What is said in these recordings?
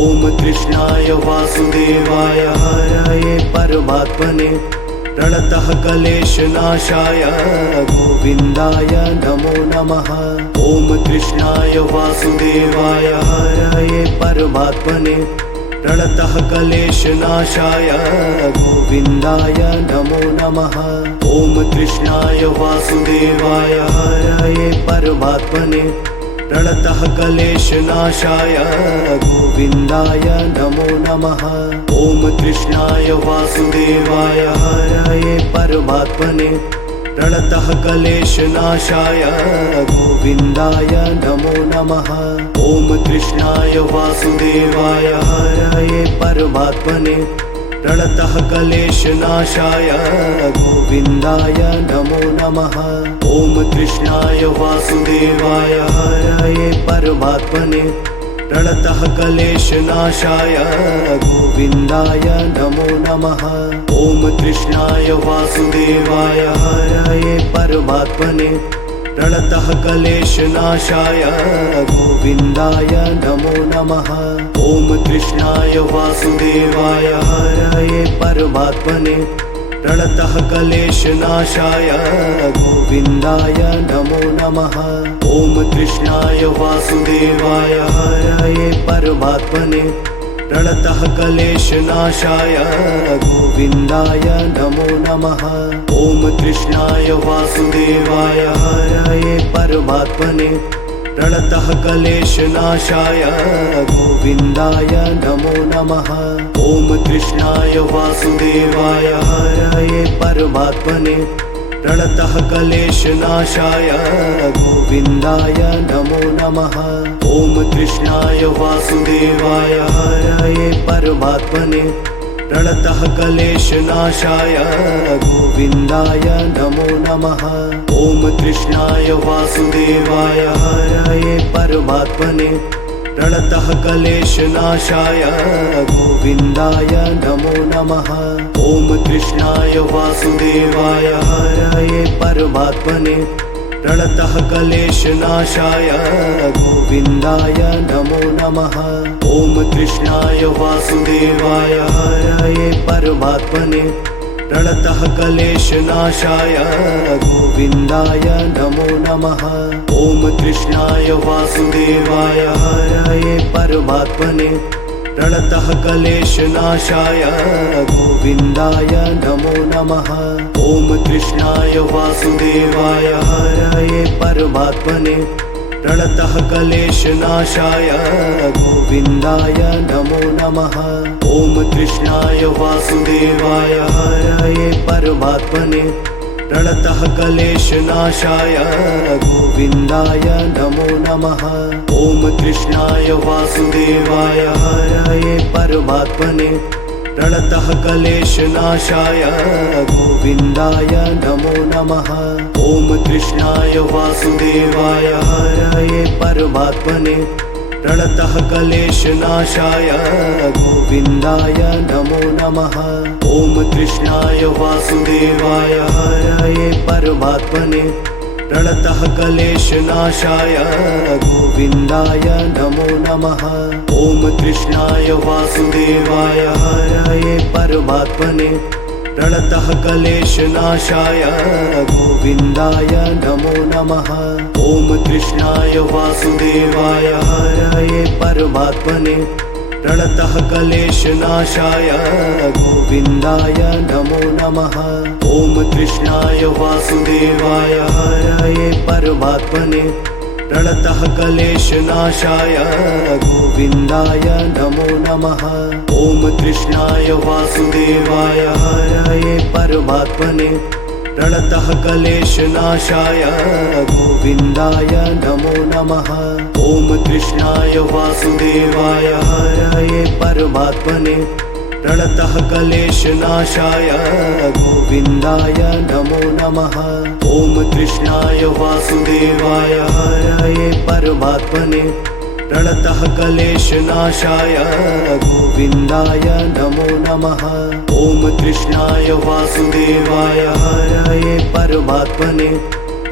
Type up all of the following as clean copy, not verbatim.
ॐ कृष्णाय वासुदेवाय हरये परमात्मने प्रणतः क्लेशनाशाय गोविन्दाय नमो नमः। ॐ कृष्णाय वासुदेवाय हरये परमात्मने प्रणतः क्लेशनाशाय गोविन्दाय नमो नमः। ॐ कृष्णाय वासुदेवाय हरये परमात्मने प्रणतः क्लेशनाशाय गोविन्दाय नमो नमः। ॐ कृष्णाय वासुदेवाय हरये परमात्मने प्रणतः क्लेशनाशाय गोविन्दाय नमो नमः। ॐ कृष्णाय वासुदेवाय हरये परमात्मने प्रणतः क्लेशनाशाय गोविन्दाय नमो नमः। ॐ कृष्णाय वासुदेवाय हरये परमात्मने प्रणतः क्लेशनाशाय गोविन्दाय नमो नमः। ॐ कृष्णाय वासुदेवाय हरये परमात्मने प्रणतः क्लेशनाशाय गोविन्दाय नमो नमः। ॐ कृष्णाय वासुदेवाय हरये परमात्मने प्रणतः क्लेशनाशाय गोविन्दाय नमो नमः। ॐ कृष्णाय वासुदेवाय हरये परमात्मने प्रणतः क्लेशनाशाय गोविन्दाय नमो नमः। ॐ कृष्णाय वासुदेवाय हरये परमात्मने प्रणतः क्लेशनाशाय गोविन्दाय नमो नमः। ॐ कृष्णाय वासुदेवाय हरये परमात्मने प्रणतः क्लेशनाशाय गोविन्दाय नमो नमः। ॐ कृष्णाय वासुदेवाय हरये परमात्मने प्रणतः क्लेशनाशाय गोविन्दाय नमो नमः। ॐ कृष्णाय वासुदेवाय हरये परमात्मने प्रणतः क्लेशनाशाय गोविन्दाय नमो नमः। ॐ कृष्णाय वासुदेवाय हरये परमात्मने प्रणतः क्लेशनाशाय गोविन्दाय नमो नमः। ॐ कृष्णाय वासुदेवाय हरये परमात्मने प्रणतः क्लेशनाशाय गोविन्दाय नमो नमः। ॐ कृष्णाय वासुदेवाय हरये परमात्मने प्रणतः क्लेशनाशाय गोविन्दाय नमो नमः। ॐ कृष्णाय वासुदेवाय हरये परमात्मने प्रणतः क्लेशनाशाय गोविन्दाय नमो नमः। ॐ कृष्णाय वासुदेवाय हरये परमात्मने प्रणतः क्लेशनाशाय गोविन्दाय नमो नमः। ॐ कृष्णाय वासुदेवाय हरये परमात्मने प्रणतः क्लेशनाशाय गोविन्दाय नमो नमः। ॐ कृष्णाय वासुदेवाय हरये परमात्मने प्रणतः क्लेशनाशाय गोविन्दाय नमो नमः। ॐ कृष्णाय वासुदेवाय हरये परमात्मने प्रणतः क्लेशनाशाय गोविन्दाय नमो नमः। ॐ कृष्णाय वासुदेवाय हरये परमात्मने प्रणतः क्लेशनाशाय गोविन्दाय नमो नमः। ॐ कृष्णाय वासुदेवाय हरये परमात्मने प्रणतः क्लेशनाशाय गोविन्दाय नमो नमः। ॐ कृष्णाय वासुदेवाय हरये परमात्मने प्रणतः क्लेशनाशाय गोविन्दाय नमो नमः। ॐ कृष्णाय वासुदेवाय हरये परमात्मने प्रणतः क्लेशनाशाय गोविन्दाय नमो नमः। ॐ कृष्णाय वासुदेवाय हरये परमात्मने प्रणतः क्लेशनाशाय गोविन्दाय नमो नमः। ॐ कृष्णाय वासुदेवाय हरये परमात्मने प्रणतः क्लेशनाशाय गोविन्दाय नमो नमः। ॐ कृष्णाय वासुदेवाय हरये परमात्मने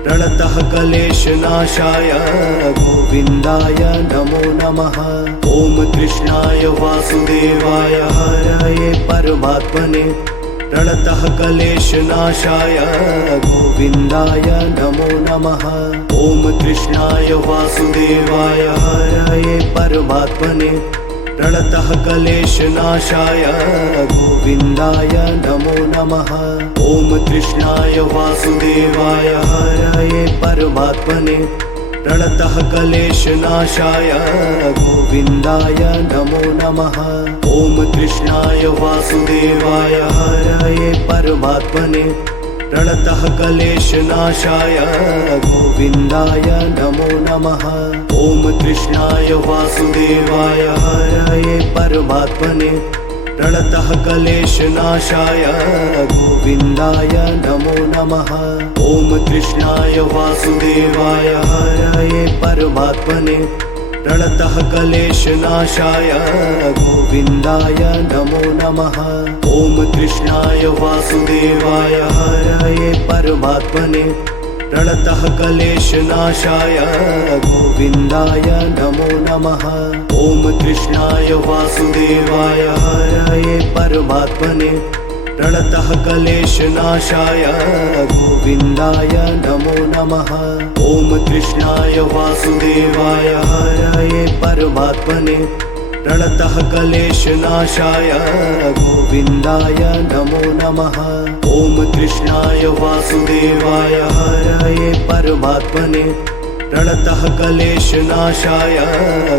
प्रणतः क्लेशनाशाय गोविन्दाय नमो नमः। ॐ कृष्णाय वासुदेवाय हरये परमात्मने प्रणतः क्लेशनाशाय गोविन्दाय नमो नमः। ॐ कृष्णाय वासुदेवाय हरये परमात्मने प्रणतः क्लेशनाशाय गोविन्दाय नमो नमः। ॐ कृष्णाय वासुदेवाय हरये परमात्मने प्रणतः क्लेशनाशाय गोविन्दाय नमो नमः। ॐ कृष्णाय वासुदेवाय हरये परमात्मने प्रणतः क्लेशनाशाय गोविन्दाय नमो नमः। ॐ कृष्णाय वासुदेवाय हरये परमात्मने प्रणतः क्लेशनाशाय गोविन्दाय नमो नमः। ॐ कृष्णाय वासुदेवाय हरये परमात्मने प्रणतः क्लेशनाशाय गोविन्दाय नमो नमः। ॐ कृष्णाय वासुदेवाय हरये परमात्मने प्रणतः क्लेशनाशाय गोविन्दाय नमो नमः। ॐ कृष्णाय वासुदेवाय हरये परमात्मने प्रणतः क्लेशनाशाय गोविन्दाय नमो नमः। ॐ कृष्णाय वासुदेवाय हरये परमात्मने प्रणतः क्लेशनाशाय गोविन्दाय नमो नमः। ॐ कृष्णाय वासुदेवाय हरये परमात्मने प्रणतः क्लेशनाशाय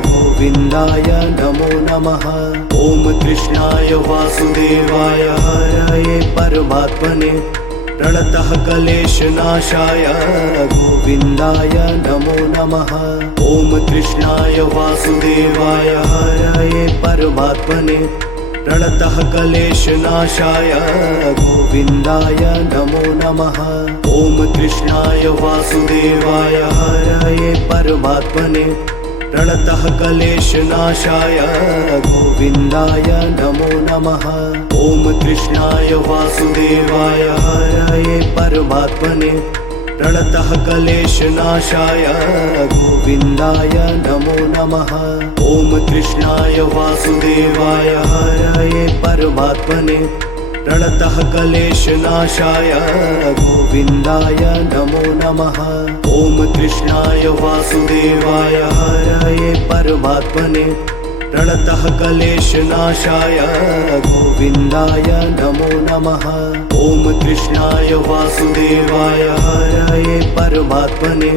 गोविन्दाय नमो नमः। ॐ कृष्णाय वासुदेवाय हरये परमात्मने प्रणतः क्लेशनाशाय गोविन्दाय नमो नमः। ॐ कृष्णाय वासुदेवाय हरये परमात्मने प्रणतः क्लेशनाशाय गोविन्दाय नमो नमः। ॐ कृष्णाय वासुदेवाय हरये परमात्मने प्रणतः क्लेशनाशाय गोविन्दाय नमो नमः। ॐ कृष्णाय वासुदेवाय हरये परमात्मने प्रणतः क्लेशनाशाय गोविन्दाय नमो नमः। ॐ कृष्णाय वासुदेवाय हरये परमात्मने प्रणतः क्लेशनाशाय गोविन्दाय नमो नमः। ॐ कृष्णाय वासुदेवाय हरये परमात्मने प्रणतः क्लेशनाशाय गोविन्दाय नमो नमः। ॐ कृष्णाय वासुदेवाय हरये परमात्मने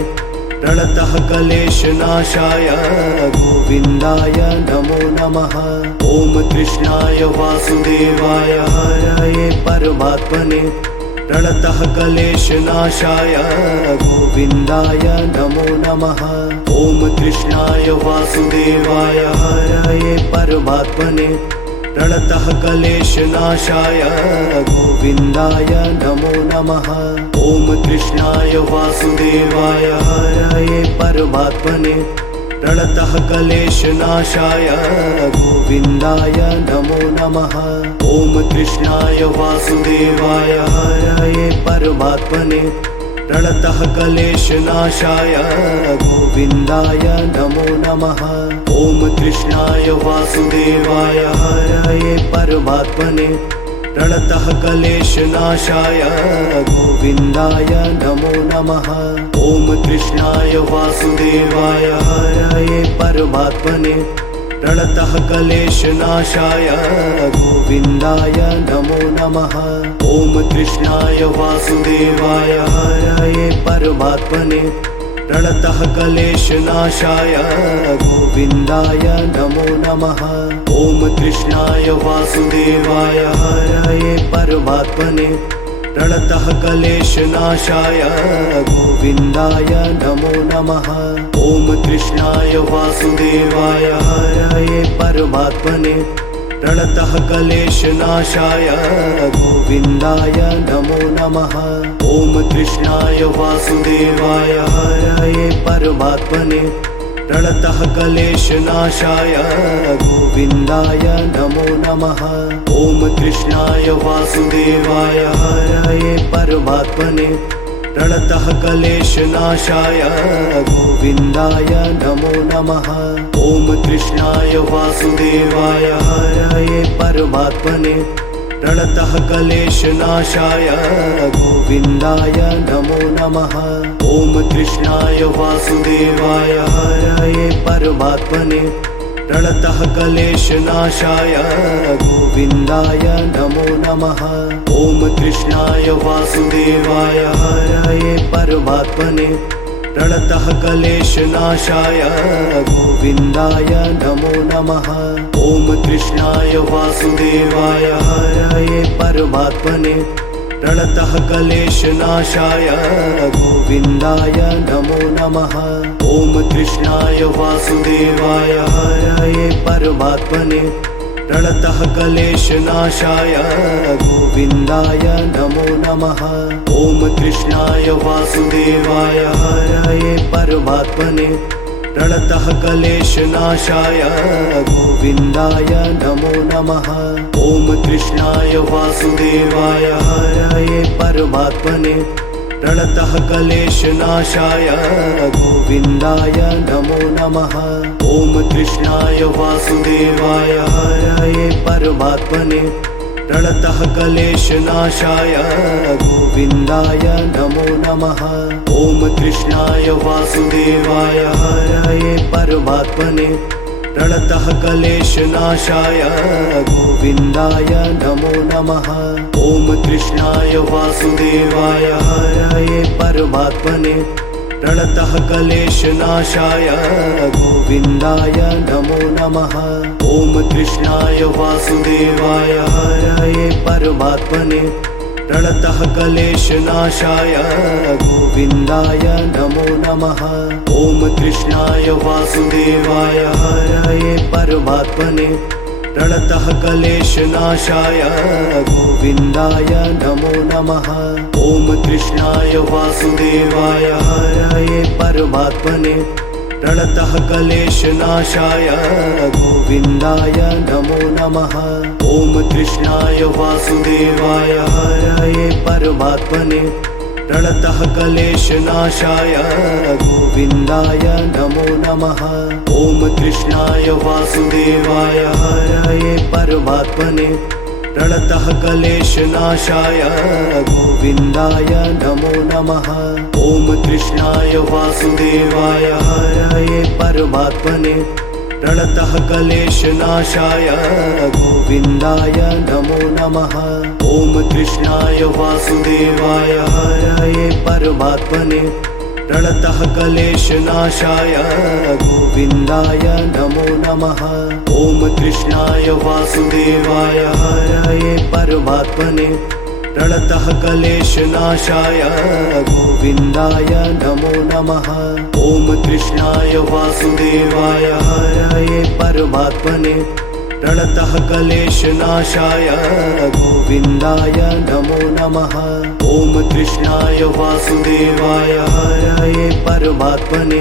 प्रणतः क्लेशनाशाय गोविन्दाय नमो नमः। ॐ कृष्णाय वासुदेवाय हरये परमात्मने प्रणतः क्लेशनाशाय गोविन्दाय नमो नमः। ॐ कृष्णाय वासुदेवाय हरये परमात्मने प्रणतः क्लेशनाशाय गोविन्दाय नमो नमः। ॐ कृष्णाय वासुदेवाय हरये परमात्मने प्रणतः क्लेशनाशाय गोविन्दाय नमो नमः। ॐ कृष्णाय वासुदेवाय हरये परमात्मने प्रणतः क्लेशनाशाय गोविन्दाय नमो नमः। ॐ कृष्णाय वासुदेवाय हरये परमात्मने प्रणतः क्लेशनाशाय गोविन्दाय नमो नमः। ॐ कृष्णाय वासुदेवाय हरये परमात्मने प्रणतः क्लेशनाशाय गोविन्दाय नमो नमः। ॐ कृष्णाय वासुदेवाय हरये परमात्मने प्रणतः क्लेशनाशाय गोविन्दाय नमो नमः। ॐ कृष्णाय वासुदेवाय हरये परमात्मने प्रणतः क्लेशनाशाय गोविन्दाय नमो नमः। ॐ कृष्णाय वासुदेवाय हरये परमात्मने प्रणतः क्लेशनाशाय गोविन्दाय नमो नमः। ॐ कृष्णाय वासुदेवाय हरये परमात्मने प्रणतः क्लेशनाशाय गोविन्दाय नमो नमः। ॐ कृष्णाय वासुदेवाय हरये परमात्मने प्रणतः क्लेशनाशाय गोविन्दाय नमो नमः। ॐ कृष्णाय वासुदेवाय हरये परमात्मने प्रणतः क्लेशनाशाय गोविन्दाय नमो नमः। ॐ कृष्णाय वासुदेवाय हरये परमात्मने प्रणतः क्लेशनाशाय गोविन्दाय नमो नमः। ॐ कृष्णाय वासुदेवाय हरये परमात्मने प्रणतः क्लेशनाशाय गोविन्दाय नमो नमः। ॐ कृष्णाय वासुदेवाय हरये परमात्मने प्रणतः क्लेशनाशाय गोविन्दाय नमो नमः। ॐ कृष्णाय वासुदेवाय हरये परमात्मने प्रणतः क्लेशनाशाय गोविन्दाय नमो नमः। ॐ कृष्णाय वासुदेवाय हरये परमात्मने प्रणतः क्लेशनाशाय गोविन्दाय नमो नमः। ॐ कृष्णाय वासुदेवाय हरये परमात्मने प्रणतः क्लेशनाशाय गोविन्दाय नमो नमः। ॐ कृष्णाय वासुदेवाय हरये परमात्मने प्रणतः क्लेशनाशाय गोविन्दाय नमो नमः। ॐ कृष्णाय वासुदेवाय हरये परमात्मने प्रणतः क्लेशनाशाय गोविन्दाय नमो नमः। ॐ कृष्णाय वासुदेवाय हरये परमात्मने प्रणतः क्लेशनाशाय गोविन्दाय नमो नमः। ॐ कृष्णाय वासुदेवाय हरये परमात्मने प्रणतः क्लेशनाशाय गोविन्दाय नमो नमः। ॐ कृष्णाय वासुदेवाय हरये परमात्मने प्रणतः क्लेशनाशाय गोविन्दाय नमो नमः। ॐ कृष्णाय वासुदेवाय हरये परमात्मने प्रणतः क्लेशनाशाय गोविन्दाय नमो नमः। ॐ कृष्णाय वासुदेवाय हरये परमात्मने प्रणतः क्लेशनाशाय गोविन्दाय नमो नमः। ॐ कृष्णाय वासुदेवाय हरये परमात्मने प्रणतः क्लेशनाशाय गोविन्दाय नमो नमः। ॐ कृष्णाय वासुदेवाय हरये परमात्मने प्रणतः क्लेशनाशाय गोविन्दाय नमो नमः। ॐ कृष्णाय वासुदेवाय हरये परमात्मने प्रणतः क्लेशनाशाय गोविन्दाय नमो नमः। ॐ कृष्णाय वासुदेवाय हरये परमात्मने प्रणतः क्लेशनाशाय गोविन्दाय नमो नमः। ॐ कृष्णाय वासुदेवाय हरये परमात्मने प्रणतः क्लेशनाशाय गोविन्दाय नमो नमः। ॐ कृष्णाय वासुदेवाय हरये परमात्मने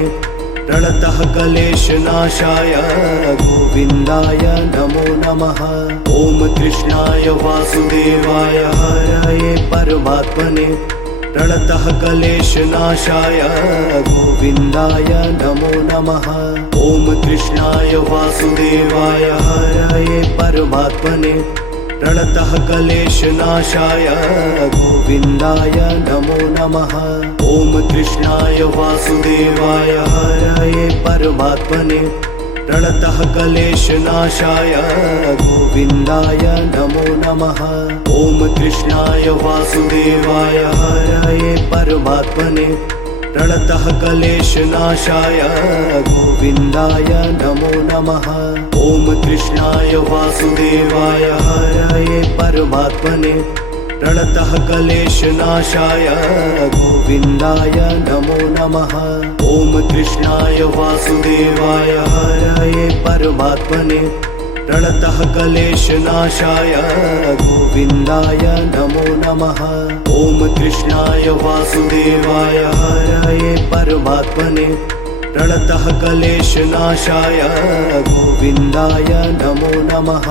प्रणतः क्लेशनाशाय गोविन्दाय नमो नमः। ॐ कृष्णाय वासुदेवाय हरये परमात्मने प्रणतः क्लेशनाशाय गोविन्दाय नमो नमः। ॐ कृष्णाय वासुदेवाय हरये परमात्मने प्रणतः क्लेशनाशाय गोविन्दाय नमो नमः। ॐ कृष्णाय वासुदेवाय हरये परमात्मने प्रणतः क्लेशनाशाय गोविन्दाय नमो नमः। ॐ कृष्णाय वासुदेवाय हरये परमात्मने प्रणतः क्लेशनाशाय गोविन्दाय नमो नमः। ॐ कृष्णाय वासुदेवाय हरये परमात्मने प्रणतः क्लेशनाशाय गोविन्दाय नमो नमः। ॐ कृष्णाय वासुदेवाय हरये परमात्मने प्रणतः क्लेशनाशाय गोविन्दाय नमो नमः। ॐ कृष्णाय वासुदेवाय हरये परमात्मने प्रणतः क्लेशनाशाय गोविन्दाय नमो नमः।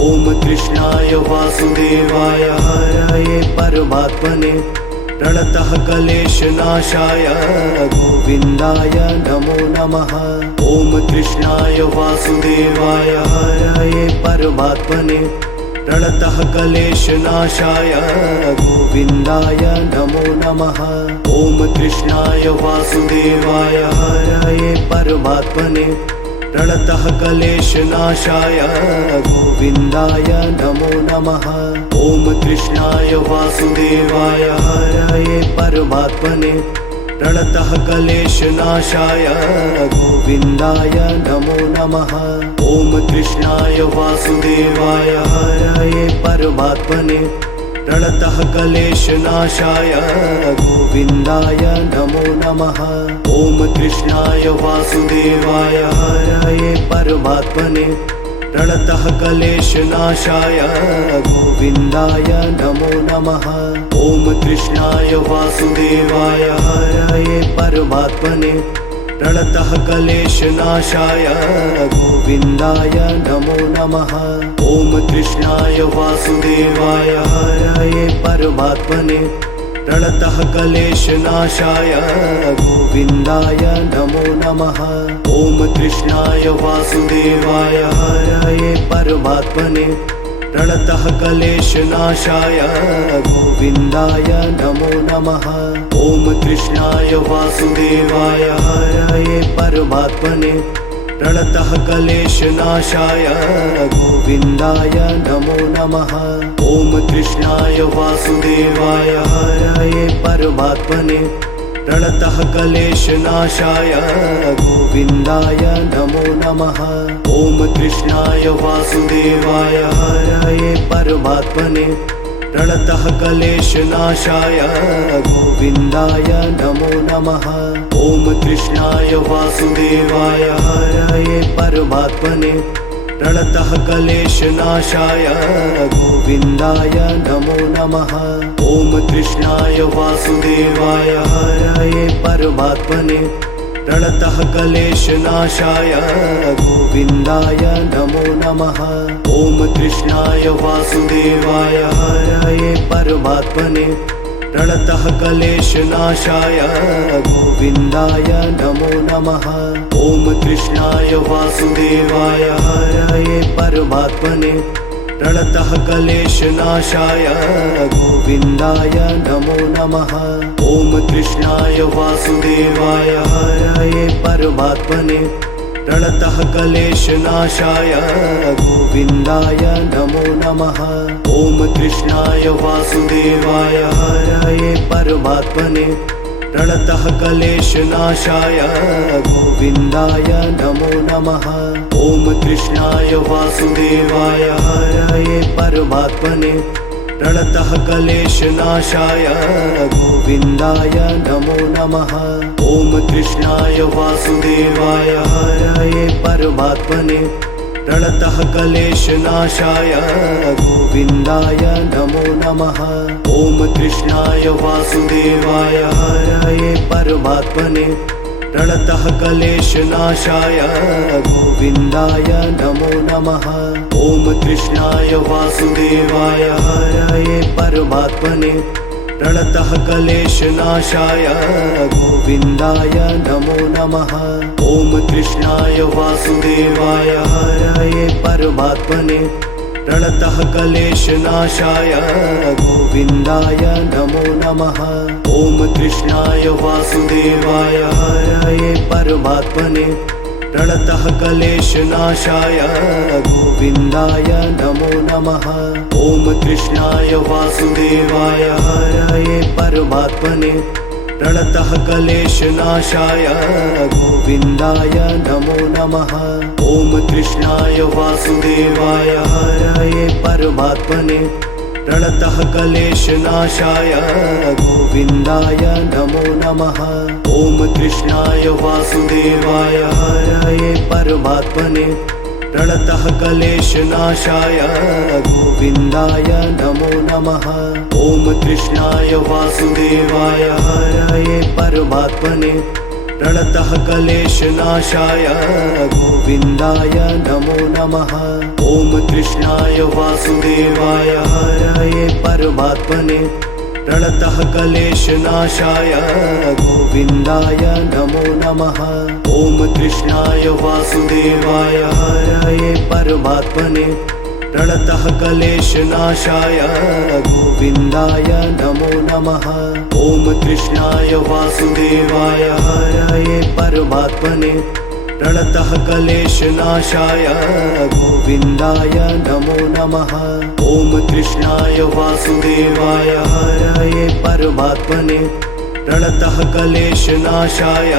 ॐ कृष्णाय वासुदेवाय हरये परमात्मने प्रणतः क्लेशनाशाय गोविन्दाय नमो नमः। ॐ कृष्णाय वासुदेवाय हरये परमात्मने प्रणतः क्लेशनाशाय गोविन्दाय नमो नमः। ॐ कृष्णाय वासुदेवाय हरये परमात्मने प्रणतः क्लेशनाशाय गोविन्दाय नमो नमः। ॐ कृष्णाय वासुदेवाय हरये परमात्मने प्रणतः क्लेशनाशाय गोविन्दाय नमो नमः। ॐ कृष्णाय वासुदेवाय हरये परमात्मने प्रणतः क्लेशनाशाय गोविन्दाय नमो नमः। ॐ कृष्णाय वासुदेवाय हरये परमात्मने प्रणतः क्लेशनाशाय गोविन्दाय नमो नमः। ॐ कृष्णाय वासुदेवाय हरये परमात्मने प्रणतः क्लेशनाशाय गोविन्दाय नमो नमः। ॐ कृष्णाय वासुदेवाय हरये परमात्मने प्रणतः क्लेशनाशाय गोविन्दाय नमो नमः। ॐ कृष्णाय वासुदेवाय हरये परमात्मने प्रणतः क्लेशनाशाय गोविन्दाय नमो नमः। ॐ कृष्णाय वासुदेवाय हरये परमात्मने प्रणतः क्लेशनाशाय गोविन्दाय नमो नमः। ॐ कृष्णाय वासुदेवाय हरये परमात्मने प्रणतः क्लेशनाशाय गोविन्दाय नमो नमः। ॐ कृष्णाय वासुदेवाय हरये परमात्मने प्रणतः क्लेशनाशाय गोविन्दाय नमो नमः। ॐ कृष्णाय वासुदेवाय हरये परमात्मने प्रणतः क्लेशनाशाय गोविन्दाय नमो नमः। ॐ कृष्णाय वासुदेवाय हरये परमात्मने प्रणतः क्लेशनाशाय गोविन्दाय नमो नमः। ॐ कृष्णाय वासुदेवाय हरये परमात्मने प्रणतः क्लेशनाशाय गोविन्दाय नमो नमः। ॐ कृष्णाय वासुदेवाय हरये परमात्मने प्रणतः क्लेशनाशाय गोविन्दाय नमो नमः। ॐ कृष्णाय वासुदेवाय हरये परमात्मने प्रणतः क्लेशनाशाय गोविन्दाय नमो नमः। ॐ कृष्णाय वासुदेवाय हरये परमात्मने प्रणतः क्लेशनाशाय गोविन्दाय नमो नमः। ॐ कृष्णाय वासुदेवाय हरये परमात्मने प्रणतः क्लेशनाशाय गोविन्दाय नमो नमः। ॐ कृष्णाय वासुदेवाय हरये परमात्मने प्रणतः क्लेशनाशाय गोविन्दाय नमो नमः। ॐ कृष्णाय वासुदेवाय हरये परमात्मने प्रणतः क्लेशनाशाय गोविन्दाय नमो नमः। ॐ कृष्णाय वासुदेवाय हरये परमात्मने प्रणतः क्लेशनाशाय गोविन्दाय नमो नमः। ॐ कृष्णाय वासुदेवाय हरये परमात्मने प्रणतः क्लेशनाशाय गोविन्दाय नमो नमः। ॐ कृष्णाय वासुदेवाय हरये परमात्मने प्रणतः क्लेशनाशाय गोविन्दाय नमो नमः। ॐ कृष्णाय वासुदेवाय हरये परमात्मने प्रणतः क्लेशनाशाय गोविन्दाय नमो नमः। ॐ कृष्णाय वासुदेवाय हरये परमात्मने प्रणतः क्लेशनाशाय गोविन्दाय नमो नमः। ॐ कृष्णाय वासुदेवाय हरये परमात्मने प्रणतः क्लेशनाशाय गोविन्दाय नमो नमः। ॐ कृष्णाय वासुदेवाय हरये परमात्मने प्रणतः क्लेशनाशाय गोविन्दाय नमो नमः। ॐ कृष्णाय वासुदेवाय हरये परमात्मने प्रणतः क्लेशनाशाय गोविन्दाय नमो नमः। ॐ कृष्णाय वासुदेवाय हरये परमात्मने प्रणतः क्लेशनाशाय गोविन्दाय नमो नमः। ॐ कृष्णाय वासुदेवाय हरये परमात्मने प्रणतः क्लेशनाशाय गोविन्दाय नमो नमः। ॐ कृष्णाय वासुदेवाय हरये परमात्मने प्रणतः क्लेशनाशाय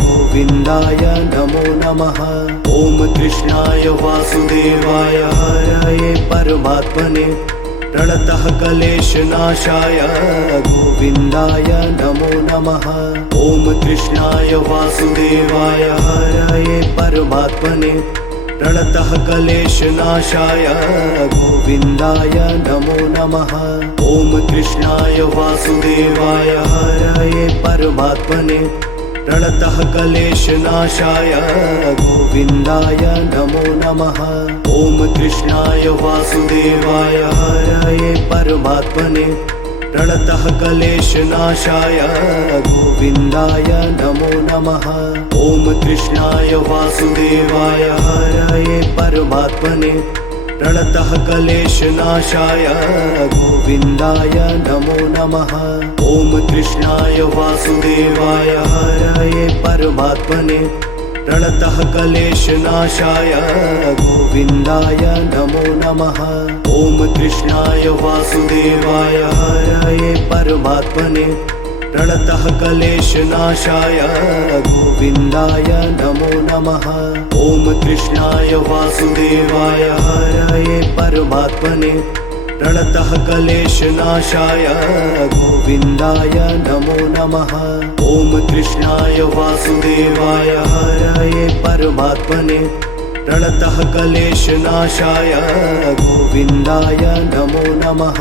गोविन्दाय नमो नमः। ॐ कृष्णाय वासुदेवाय हरये परमात्मने प्रणतः क्लेशनाशाय गोविन्दाय नमो नमः। ॐ कृष्णाय वासुदेवाय हरये परमात्मने प्रणतः क्लेशनाशाय गोविन्दाय नमो नमः। ॐ कृष्णाय वासुदेवाय हरये परमात्मने प्रणतः क्लेशनाशाय गोविन्दाय नमो नमः। ॐ कृष्णाय वासुदेवाय हरये परमात्मने प्रणतः क्लेशनाशाय गोविन्दाय नमो नमः। ॐ कृष्णाय वासुदेवाय हरये परमात्मने प्रणतः क्लेशनाशाय गोविन्दाय नमो नमः। ॐ कृष्णाय वासुदेवाय हरये परमात्मने प्रणतः क्लेशनाशाय गोविन्दाय नमो नमः। ॐ कृष्णाय वासुदेवाय हरये परमात्मने प्रणतः क्लेशनाशाय गोविन्दाय नमो नमः। ॐ कृष्णाय वासुदेवाय हरये परमात्मने प्रणतः क्लेशनाशाय गोविन्दाय नमो नमः। ॐ कृष्णाय वासुदेवाय हरये परमात्मने प्रणतः क्लेशनाशाय गोविन्दाय नमो नमः।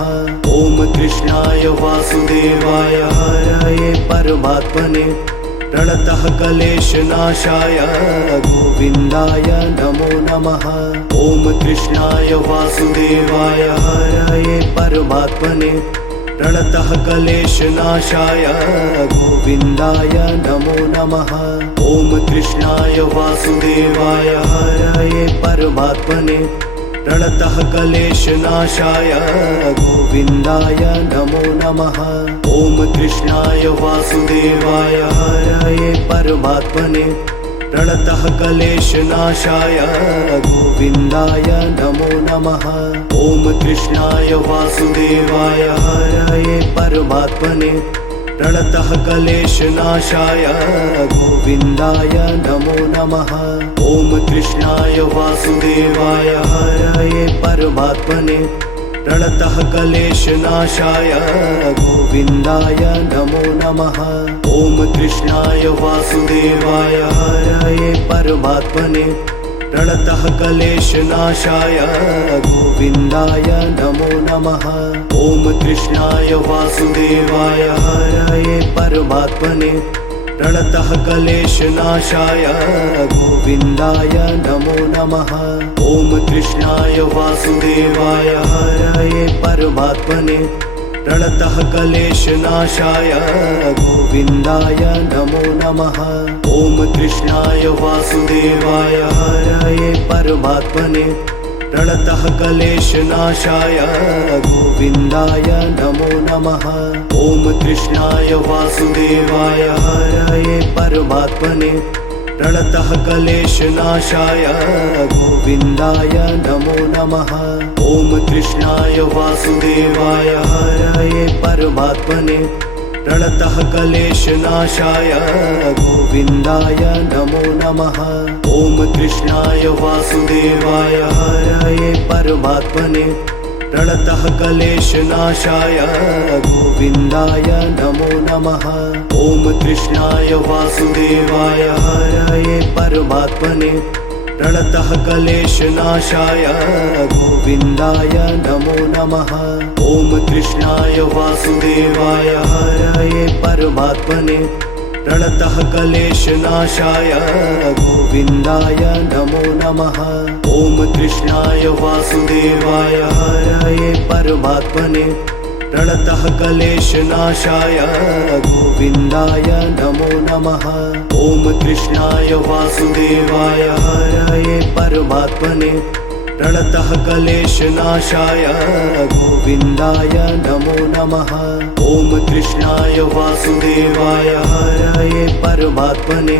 ॐ कृष्णाय वासुदेवाय हरये परमात्मने प्रणतः क्लेशनाशाय गोविन्दाय नमो नमः। ॐ कृष्णाय वासुदेवाय हरये परमात्मने प्रणतः क्लेशनाशाय गोविन्दाय नमो नमः। ॐ कृष्णाय वासुदेवाय हरये परमात्मने प्रणतः क्लेशनाशाय गोविन्दाय नमो नमः। ॐ कृष्णाय वासुदेवाय हरये परमात्मने प्रणतः क्लेशनाशाय गोविन्दाय नमो नमः। ॐ कृष्णाय वासुदेवाय हरये परमात्मने प्रणतः क्लेशनाशाय गोविन्दाय नमो नमः। ॐ कृष्णाय वासुदेवाय हरये परमात्मने प्रणतः क्लेशनाशाय गोविन्दाय नमो नमः। ॐ कृष्णाय वासुदेवाय हरये परमात्मने प्रणतः क्लेशनाशाय गोविन्दाय नमो नमः। ॐ कृष्णाय वासुदेवाय हरये परमात्मने प्रणतः क्लेशनाशाय गोविन्दाय नमो नमः। ॐ कृष्णाय वासुदेवाय हरये परमात्मने प्रणतः क्लेशनाशाय गोविन्दाय नमो नमः। ॐ कृष्णाय वासुदेवाय हरये परमात्मने प्रणतः क्लेशनाशाय गोविन्दाय नमो नमः। ॐ कृष्णाय वासुदेवाय हरये परमात्मने प्रणतः क्लेशनाशाय गोविन्दाय नमो नमः। ॐ कृष्णाय वासुदेवाय हरये परमात्मने प्रणतः क्लेशनाशाय गोविन्दाय नमो नमः। ॐ कृष्णाय वासुदेवाय हरये परमात्मने प्रणतः क्लेशनाशाय गोविन्दाय नमो नमः। ॐ कृष्णाय वासुदेवाय हरये परमात्मने प्रणतः क्लेशनाशाय गोविन्दाय नमो नमः। ॐ कृष्णाय वासुदेवाय हरये परमात्मने प्रणतः क्लेशनाशाय गोविन्दाय नमो नमः। ॐ कृष्णाय वासुदेवाय हरये परमात्मने प्रणतः क्लेशनाशाय गोविन्दाय नमो नमः। ॐ कृष्णाय वासुदेवाय हरये परमात्मने प्रणतः क्लेशनाशाय गोविन्दाय नमो नमः। ॐ कृष्णाय वासुदेवाय हरये परमात्मने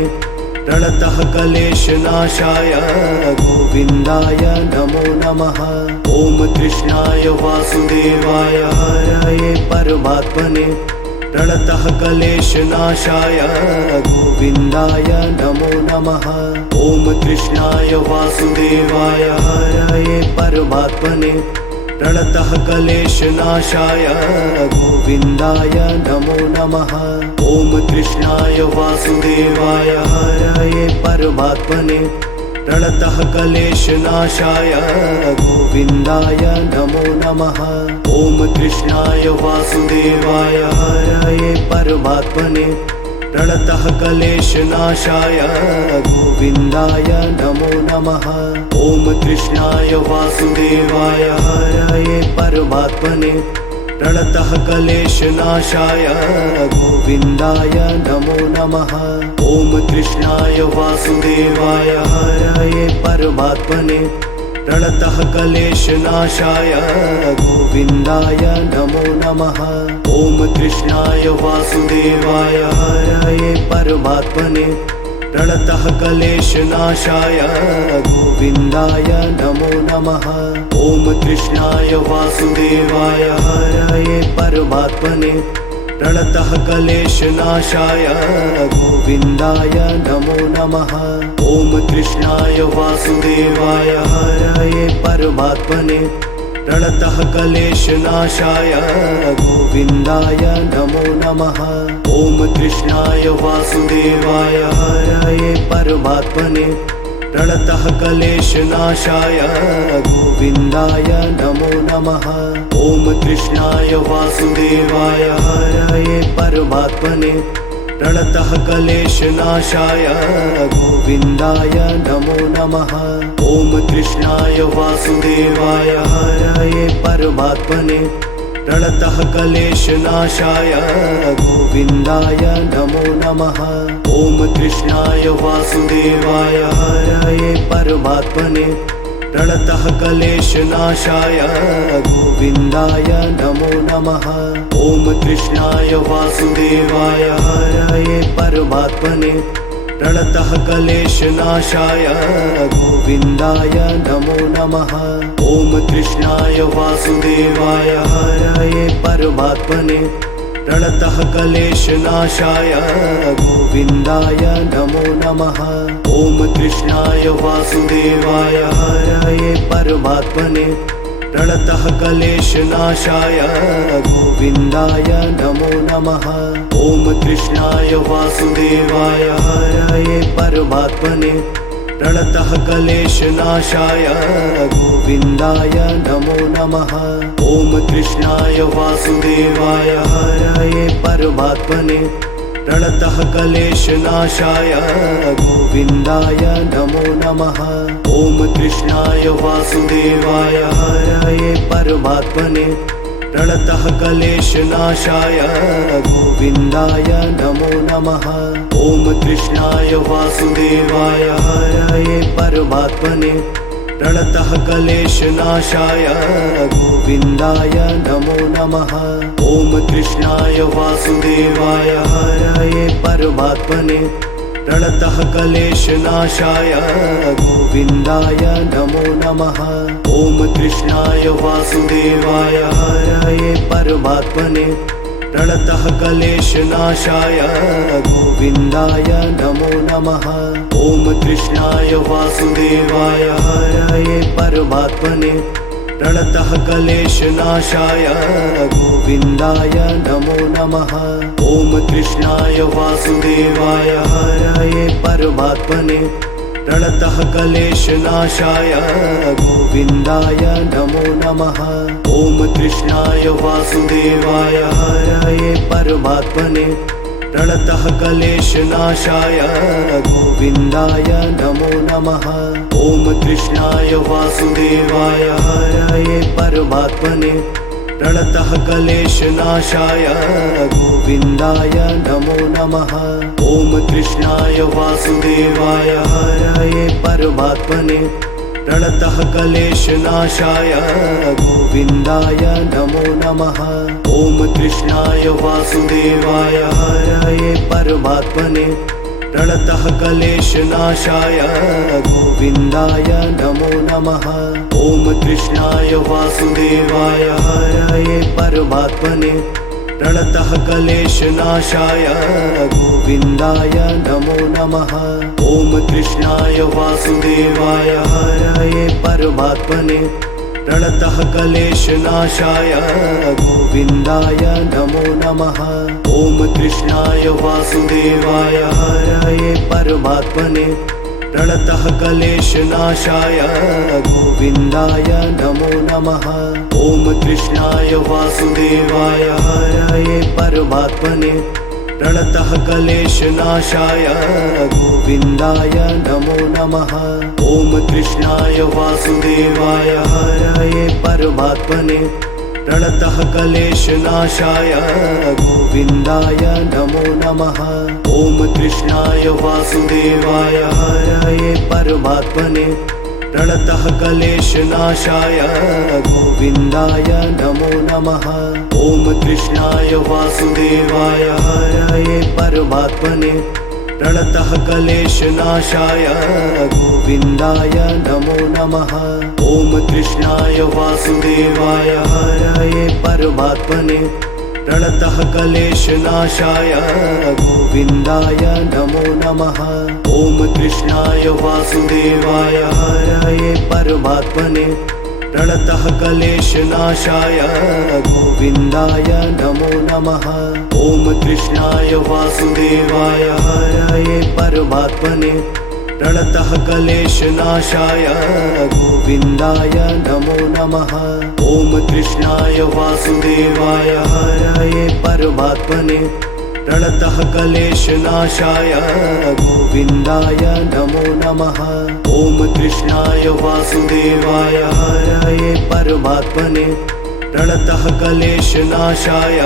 प्रणतः क्लेशनाशाय गोविन्दाय नमो नमः। ॐ कृष्णाय वासुदेवाय हरये परमात्मने प्रणतः क्लेशनाशाय गोविन्दाय नमो नमः। ॐ कृष्णाय वासुदेवाय हरये परमात्मने प्रणतः क्लेशनाशाय गोविन्दाय नमो नमः। ॐ कृष्णाय वासुदेवाय हरये परमात्मने प्रणतः क्लेशनाशाय गोविन्दाय नमो नमः। ॐ कृष्णाय वासुदेवाय हरये परमात्मने प्रणतः क्लेशनाशाय गोविन्दाय नमो नमः। ॐ कृष्णाय वासुदेवाय हरये परमात्मने प्रणतः क्लेशनाशाय गोविन्दाय नमो नमः। ॐ कृष्णाय वासुदेवाय हरये परमात्मने प्रणतः क्लेशनाशाय गोविन्दाय नमो नमः। ॐ कृष्णाय वासुदेवाय हरये परमात्मने प्रणतः क्लेशनाशाय गोविन्दाय नमो नमः। ॐ कृष्णाय वासुदेवाय हरये परमात्मने प्रणतः क्लेशनाशाय गोविन्दाय नमो नमः। ॐ कृष्णाय वासुदेवाय हरये परमात्मने प्रणतः क्लेशनाशाय गोविन्दाय नमो नमः। ॐ कृष्णाय वासुदेवाय हरये परमात्मने प्रणतः क्लेशनाशाय गोविन्दाय नमो नमः। ॐ कृष्णाय वासुदेवाय हरये परमात्मने प्रणतः क्लेशनाशाय गोविन्दाय नमो नमः। ॐ कृष्णाय वासुदेवाय हरये परमात्मने प्रणतः क्लेशनाशाय गोविन्दाय नमो नमः। ॐ कृष्णाय वासुदेवाय हरये परमात्मने प्रणतः क्लेशनाशाय गोविन्दाय नमो नमः। ॐ कृष्णाय वासुदेवाय हरये परमात्मने प्रणतः क्लेशनाशाय गोविन्दाय नमो नमः। ॐ कृष्णाय वासुदेवाय हरये परमात्मने प्रणतः क्लेशनाशाय गोविन्दाय नमो नमः। ॐ कृष्णाय वासुदेवाय हरये परमात्मने प्रणतः क्लेशनाशाय गोविन्दाय नमो नमः। ॐ कृष्णाय वासुदेवाय हरये परमात्मने प्रणतः क्लेशनाशाय गोविन्दाय नमो नमः। ॐ कृष्णाय वासुदेवाय हरये परमात्मने प्रणतः क्लेशनाशाय गोविन्दाय नमो नमः। ॐ कृष्णाय वासुदेवाय हरये परमात्मने प्रणतः क्लेशनाशाय गोविन्दाय नमो नमः। ॐ कृष्णाय वासुदेवाय हरये परमात्मने प्रणतः क्लेशनाशाय गोविन्दाय नमो नमः। ॐ कृष्णाय वासुदेवाय हरये परमात्मने प्रणतः क्लेशनाशाय गोविन्दाय नमो नमः। ॐ कृष्णाय वासुदेवाय हरये परमात्मने प्रणतः क्लेशनाशाय गोविन्दाय नमो नमः। ॐ कृष्णाय वासुदेवाय हरये परमात्मने प्रणतः क्लेशनाशाय गोविन्दाय नमो नमः। ॐ कृष्णाय वासुदेवाय हरये परमात्मने प्रणतः क्लेशनाशाय गोविन्दाय नमो नमः। ॐ कृष्णाय वासुदेवाय हरये परमात्मने प्रणतः क्लेशनाशाय गोविन्दाय नमो नमः। ॐ कृष्णाय वासुदेवाय हरये परमात्मने प्रणतः क्लेशनाशाय गोविन्दाय नमो नमः। ॐ कृष्णाय वासुदेवाय हरये परमात्मने प्रणतः क्लेशनाशाय गोविन्दाय नमो नमः। ॐ कृष्णाय वासुदेवाय हरये परमात्मने प्रणतः क्लेशनाशाय गोविन्दाय नमो नमः। ॐ कृष्णाय वासुदेवाय हरये परमात्मने प्रणतः क्लेशनाशाय गोविन्दाय नमो नमः। ॐ कृष्णाय वासुदेवाय हरये परमात्मने प्रणतः क्लेशनाशाय गोविन्दाय नमो नमः। ॐ कृष्णाय वासुदेवाय हरये परमात्मने प्रणतः क्लेशनाशाय गोविन्दाय नमो नमः। ॐ कृष्णाय वासुदेवाय हरये परमात्मने प्रणतः क्लेशनाशाय गोविन्दाय नमो नमः। ॐ कृष्णाय वासुदेवाय हरये परमात्मने प्रणतः क्लेशनाशाय गोविन्दाय नमो नमः। ॐ कृष्णाय वासुदेवाय हरये परमात्मने प्रणतः क्लेशनाशाय गोविन्दाय नमो नमः। ॐ कृष्णाय वासुदेवाय हरये परमात्मने प्रणतः क्लेशनाशाय गोविन्दाय नमो नमः। ॐ कृष्णाय वासुदेवाय हरये परमात्मने प्रणतः क्लेशनाशाय गोविन्दाय नमो नमः। ॐ कृष्णाय वासुदेवाय हरये परमात्मने प्रणतः क्लेशनाशाय गोविन्दाय नमो नमः। ॐ कृष्णाय वासुदेवाय हरये परमात्मने प्रणतः क्लेशनाशाय गोविन्दाय नमो नमः। ॐ कृष्णाय वासुदेवाय हरये परमात्मने प्रणतः क्लेशनाशाय गोविन्दाय नमो नमः। ॐ कृष्णाय वासुदेवाय हरये परमात्मने प्रणतः क्लेशनाशाय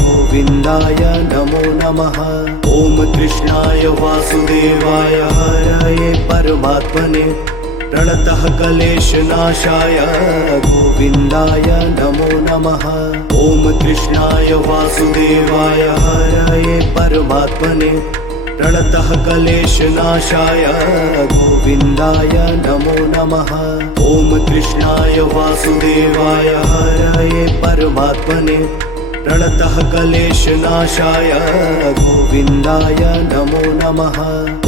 गोविन्दाय नमो नमः। ॐ कृष्णाय वासुदेवाय हरये परमात्मने प्रणतः क्लेशनाशाय गोविन्दाय नमो नमः। ॐ कृष्णाय वासुदेवाय हरये परमात्मने प्रणतः क्लेशनाशाय गोविन्दाय नमो नमः। ॐ कृष्णाय वासुदेवाय हरये परमात्मने प्रणतः क्लेशनाशाय गोविन्दाय नमो नमः।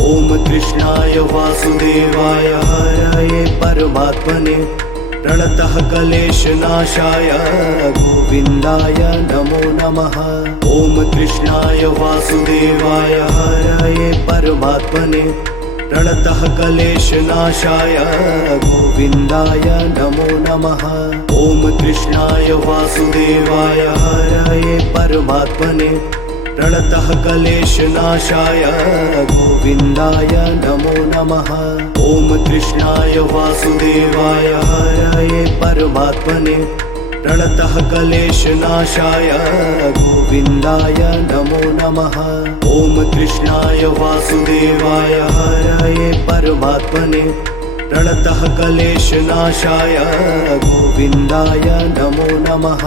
ॐ कृष्णाय वासुदेवाय हरये परमात्मने प्रणतः क्लेशनाशाय गोविन्दाय नमो नमः। ॐ कृष्णाय वासुदेवाय हरये परमात्मने प्रणतः क्लेशनाशाय गोविन्दाय नमो नमः। ॐ कृष्णाय वासुदेवाय हरये परमात्मने प्रणतः क्लेशनाशाय गोविन्दाय नमो नमः। ॐ कृष्णाय वासुदेवाय हरये परमात्मने प्रणतः क्लेशनाशाय गोविन्दाय नमो नमः। ॐ कृष्णाय वासुदेवाय हरये परमात्मने प्रणतः क्लेशनाशाय गोविन्दाय नमो नमः।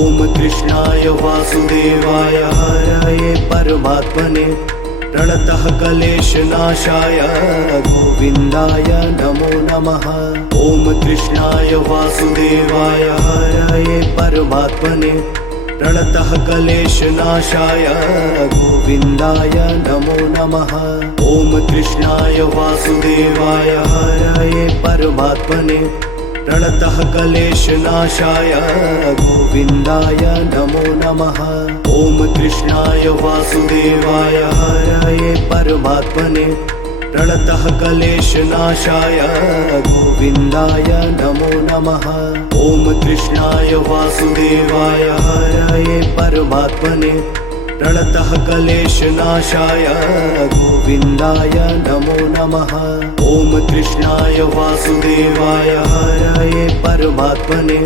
ॐ कृष्णाय वासुदेवाय हरये परमात्मने प्रणतः क्लेशनाशाय गोविन्दाय नमो नमः। ॐ कृष्णाय वासुदेवाय हरये परमात्मने प्रणतः क्लेशनाशाय गोविन्दाय नमो नमः। ॐ कृष्णाय वासुदेवाय हरये परमात्मने प्रणतः क्लेशनाशाय गोविन्दाय नमो नमः। ॐ कृष्णाय वासुदेवाय हरये परमात्मने प्रणतः क्लेशनाशाय गोविन्दाय नमो नमः। ॐ कृष्णाय वासुदेवाय हरये परमात्मने प्रणतः क्लेशनाशाय गोविन्दाय नमो नमः। ॐ कृष्णाय वासुदेवाय हरये परमात्मने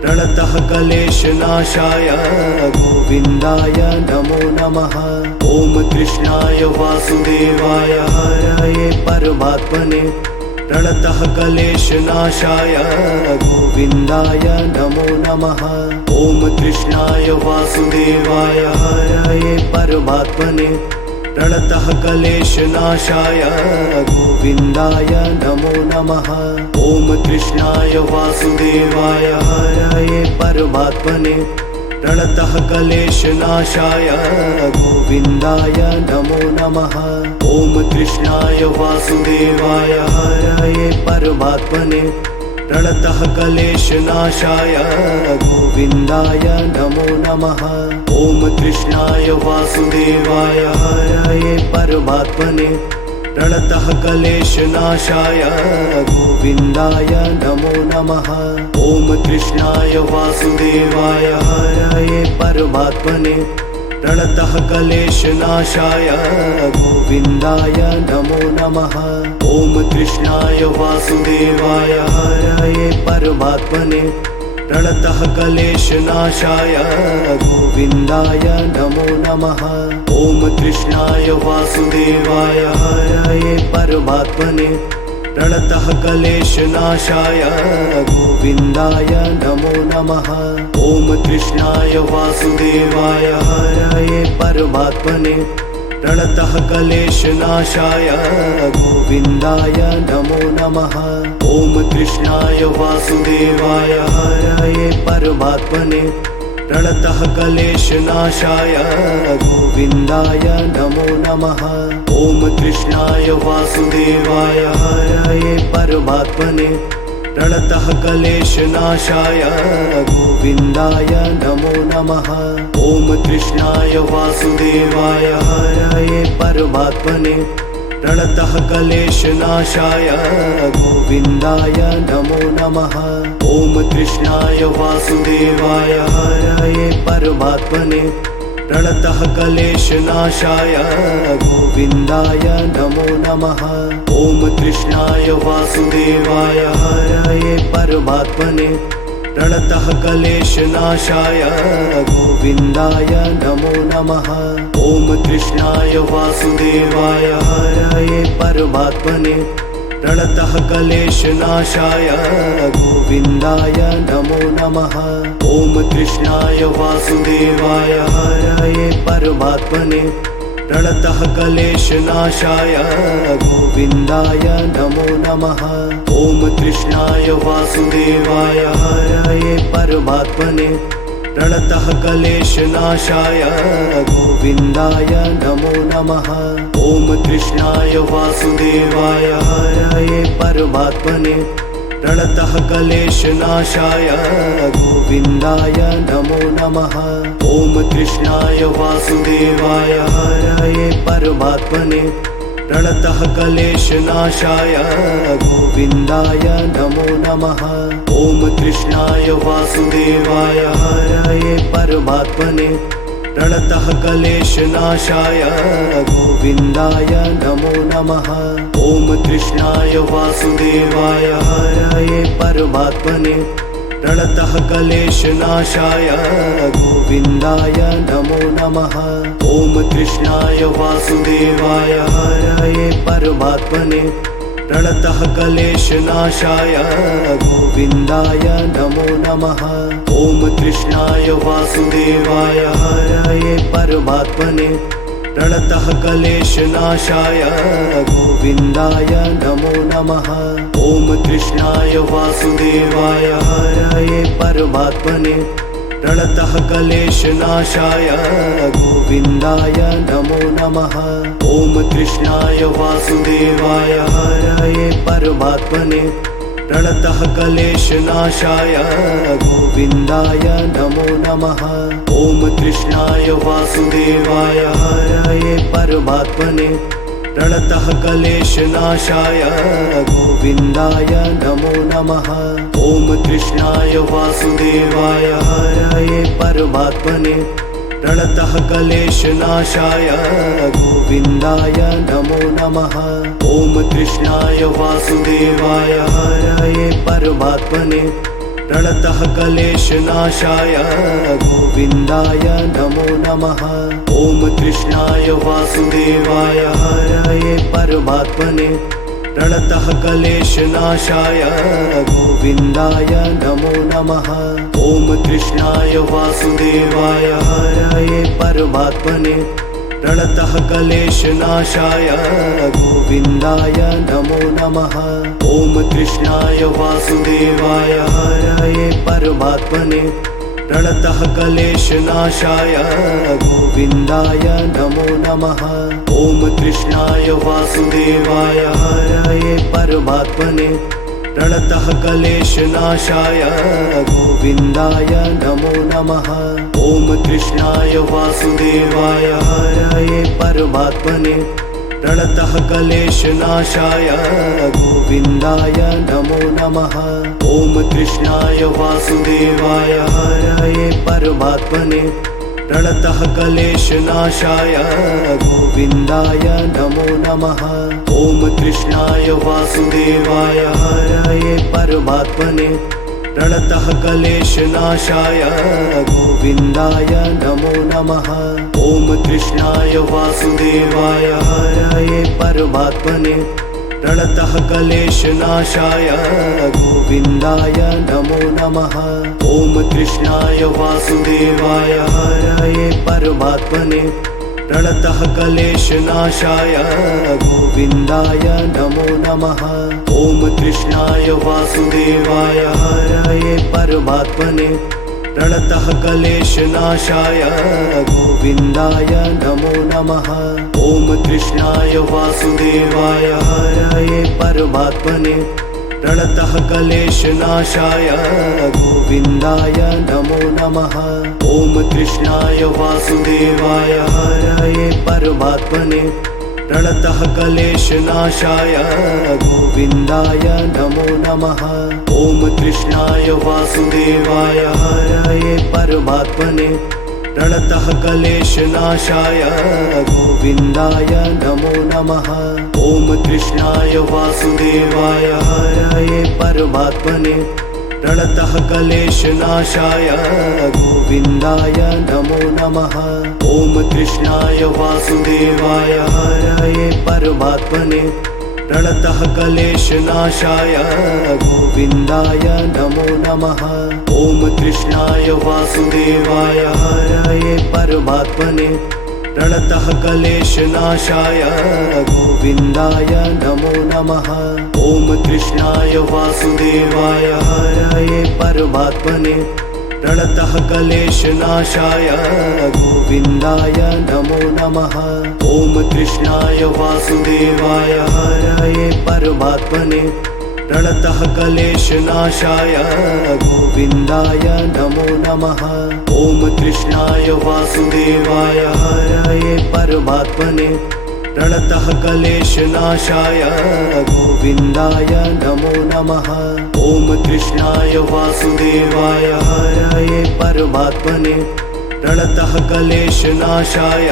प्रणतः क्लेशनाशाय गोविन्दाय नमो नमः। ॐ कृष्णाय वासुदेवाय हरये परमात्मने प्रणतः क्लेशनाशाय गोविन्दाय नमो नमः। ॐ कृष्णाय वासुदेवाय हरये परमात्मने प्रणतः क्लेशनाशाय गोविन्दाय नमो नमः। ॐ कृष्णाय वासुदेवाय हरये परमात्मने प्रणतः क्लेशनाशाय गोविन्दाय नमो नमः। ॐ कृष्णाय वासुदेवाय हरये परमात्मने प्रणतः क्लेशनाशाय गोविन्दाय नमो नमः। ॐ कृष्णाय वासुदेवाय हरये परमात्मने प्रणतः क्लेशनाशाय गोविन्दाय नमो नमः। ॐ कृष्णाय वासुदेवाय हरये परमात्मने प्रणतः क्लेशनाशाय गोविन्दाय नमो नमः। ॐ कृष्णाय वासुदेवाय हरये परमात्मने प्रणतः क्लेशनाशाय गोविन्दाय नमो नमः। ॐ कृष्णाय वासुदेवाय हरये परमात्मने प्रणतः क्लेशनाशाय गोविन्दाय नमो नमः। ॐ कृष्णाय वासुदेवाय हरये परमात्मने प्रणतः क्लेशनाशाय गोविन्दाय नमो नमः। ॐ कृष्णाय वासुदेवाय हरये परमात्मने प्रणतः क्लेशनाशाय गोविन्दाय नमो नमः। ॐ कृष्णाय वासुदेवाय हरये परमात्मने प्रणतः क्लेशनाशाय गोविन्दाय नमो नमः। ॐ कृष्णाय वासुदेवाय हरये परमात्मने प्रणतः क्लेशनाशाय गोविन्दाय नमो नमः। ॐ कृष्णाय वासुदेवाय हरये परमात्मने प्रणतः क्लेशनाशाय गोविन्दाय नमो नमः। ॐ कृष्णाय वासुदेवाय हरये परमात्मने प्रणतः क्लेशनाशाय गोविन्दाय नमो नमः। ॐ कृष्णाय वासुदेवाय हरये परमात्मने प्रणतः क्लेशनाशाय गोविन्दाय नमो नमः। ॐ कृष्णाय वासुदेवाय हरये परमात्मने प्रणतः क्लेशनाशाय गोविन्दाय नमो नमः। ॐ कृष्णाय वासुदेवाय हरये परमात्मने प्रणतः क्लेशनाशाय गोविन्दाय नमो नमः। ॐ कृष्णाय वासुदेवाय हरये परमात्मने प्रणतः क्लेशनाशाय गोविन्दाय नमो नमः। ॐ कृष्णाय वासुदेवाय हरये परमात्मने प्रणतः क्लेशनाशाय गोविन्दाय नमो नमः। ॐ कृष्णाय वासुदेवाय हरये परमात्मने प्रणतः क्लेशनाशाय गोविन्दाय नमो नमः। ॐ कृष्णाय वासुदेवाय हरये परमात्मने प्रणतः क्लेशनाशाय गोविन्दाय नमो नमः। ॐ कृष्णाय वासुदेवाय हरये परमात्मने प्रणतः क्लेशनाशाय गोविन्दाय नमो नमः। ॐ कृष्णाय वासुदेवाय हरये परमात्मने प्रणतः क्लेशनाशाय गोविन्दाय नमो नमः। ॐ कृष्णाय वासुदेवाय हरये परमात्मने प्रणतः क्लेशनाशाय गोविन्दाय नमो नमः। ॐ कृष्णाय वासुदेवाय हरये परमात्मने प्रणतः क्लेशनाशाय गोविन्दाय नमो नमः। ॐ कृष्णाय वासुदेवाय हरये परमात्मने प्रणतः क्लेशनाशाय गोविन्दाय नमो नमः। ॐ कृष्णाय वासुदेवाय हरये परमात्मने प्रणतः क्लेशनाशाय गोविन्दाय नमो नमः। ॐ कृष्णाय वासुदेवाय हरये परमात्मने प्रणतः क्लेशनाशाय गोविन्दाय नमो नमः। ॐ कृष्णाय वासुदेवाय हरये परमात्मने प्रणतः क्लेशनाशाय गोविन्दाय नमो नमः। ॐ कृष्णाय वासुदेवाय हरये परमात्मने प्रणतः क्लेशनाशाय गोविन्दाय नमो नमः। ॐ कृष्णाय वासुदेवाय हरये परमात्मने प्रणतः क्लेशनाशाय गोविन्दाय नमो नमः। ॐ कृष्णाय वासुदेवाय हरये परमात्मने प्रणतः क्लेशनाशाय गोविन्दाय नमो नमः। ॐ कृष्णाय वासुदेवाय हरये परमात्मने प्रणतः क्लेशनाशाय गोविन्दाय नमो नमः। ॐ कृष्णाय वासुदेवाय हरये परमात्मने प्रणतः क्लेशनाशाय गोविन्दाय नमो नमः। ॐ कृष्णाय वासुदेवाय हरये परमात्मने प्रणतः क्लेशनाशाय गोविन्दाय नमो नमः। ॐ कृष्णाय वासुदेवाय हरये परमात्मने प्रणतः क्लेशनाशाय गोविन्दाय नमो नमः। ॐ कृष्णाय वासुदेवाय हरये परमात्मने प्रणतः क्लेशनाशाय गोविन्दाय नमो नमः। ॐ कृष्णाय वासुदेवाय हरये परमात्मने प्रणतः क्लेशनाशाय गोविन्दाय नमो नमः। ॐ कृष्णाय वासुदेवाय हरये परमात्मने प्रणतः क्लेशनाशाय गोविन्दाय नमो नमः। ॐ कृष्णाय वासुदेवाय हरये परमात्मने प्रणतः क्लेशनाशाय गोविन्दाय नमो नमः। ॐ कृष्णाय वासुदेवाय हरये परमात्मने प्रणतः क्लेशनाशाय गोविन्दाय नमो नमः। ॐ कृष्णाय वासुदेवाय हरये परमात्मने प्रणतः क्लेशनाशाय गोविन्दाय नमो नमः। ॐ कृष्णाय वासुदेवाय हरये परमात्मने प्रणतः क्लेशनाशाय गोविन्दाय नमो नमः। ॐ कृष्णाय वासुदेवाय हरये परमात्मने प्रणतः क्लेशनाशाय गोविन्दाय नमो नमः। ॐ कृष्णाय वासुदेवाय हरये परमात्मने प्रणतः क्लेशनाशाय गोविन्दाय नमो नमः। ॐ कृष्णाय वासुदेवाय हरये परमात्मने प्रणतः क्लेशनाशाय गोविन्दाय नमो नमः। ॐ कृष्णाय वासुदेवाय हरये परमात्मने प्रणतः क्लेशनाशाय गोविन्दाय नमो नमः। ॐ कृष्णाय वासुदेवाय हरये परमात्मने प्रणतः क्लेशनाशाय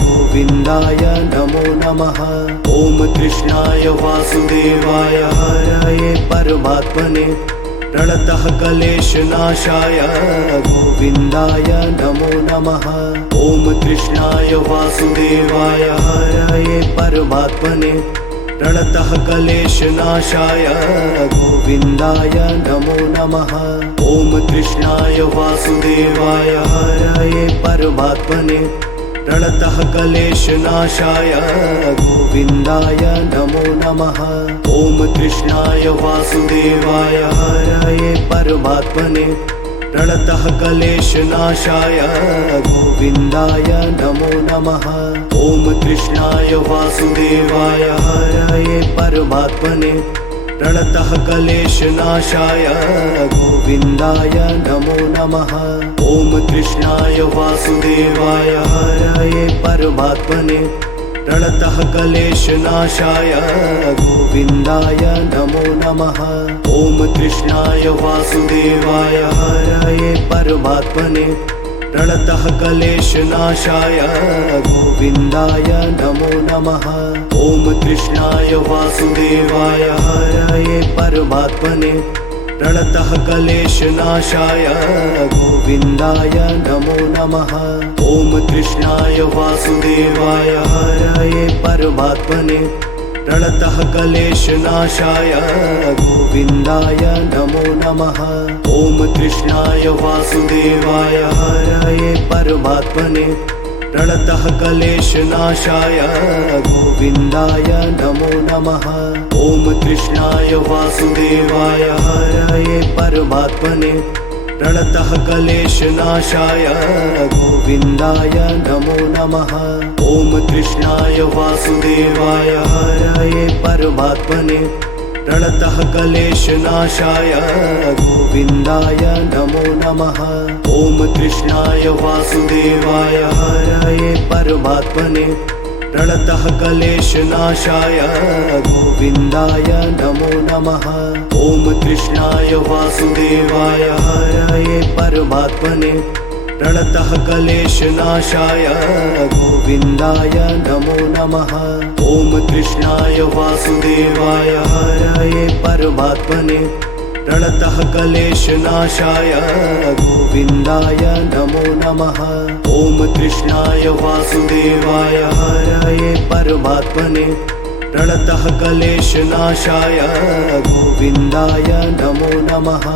गोविन्दाय नमो नमः। ॐ कृष्णाय वासुदेवाय हरये परमात्मने प्रणतः क्लेशनाशाय गोविन्दाय नमो नमः। ॐ कृष्णाय वासुदेवाय हरये परमात्मने प्रणतः क्लेशनाशाय गोविन्दाय नमो नमः। ॐ कृष्णाय वासुदेवाय हरये परमात्मने प्रणतः क्लेशनाशाय गोविन्दाय नमो नमः। ॐ कृष्णाय वासुदेवाय हरये परमात्मने प्रणतः क्लेशनाशाय गोविन्दाय नमो नमः। ॐ कृष्णाय वासुदेवाय हरये परमात्मने प्रणतः क्लेशनाशाय गोविन्दाय नमो नमः। ॐ कृष्णाय वासुदेवाय हरये परमात्मने प्रणतः क्लेशनाशाय गोविन्दाय नमो नमः। ॐ कृष्णाय वासुदेवाय हरये परमात्मने प्रणतः क्लेशनाशाय गोविन्दाय नमो नमः। ॐ कृष्णाय वासुदेवाय हरये परमात्मने प्रणतः क्लेशनाशाय गोविन्दाय नमो नमः। ॐ कृष्णाय वासुदेवाय हरये परमात्मने प्रणतः क्लेशनाशाय गोविन्दाय नमो नमः। ॐ कृष्णाय वासुदेवाय हरये परमात्मने प्रणतः क्लेशनाशाय गोविन्दाय नमो नमः। ॐ कृष्णाय वासुदेवाय हरये परमात्मने प्रणतः क्लेशनाशाय गोविन्दाय नमो नमः। ॐ कृष्णाय वासुदेवाय हरये परमात्मने प्रणतः क्लेशनाशाय गोविन्दाय नमो नमः। ॐ कृष्णाय वासुदेवाय हरये परमात्मने प्रणतः क्लेशनाशाय गोविन्दाय नमो नमः। ॐ कृष्णाय वासुदेवाय हरये परमात्मने प्रणतः क्लेशनाशाय गोविन्दाय नमो नमः। ॐ कृष्णाय वासुदेवाय हरये परमात्मने प्रणतः क्लेशनाशाय गोविन्दाय नमो नमः। ॐ कृष्णाय वासुदेवाय हरये परमात्मने प्रणतः क्लेशनाशाय गोविन्दाय नमो नमः।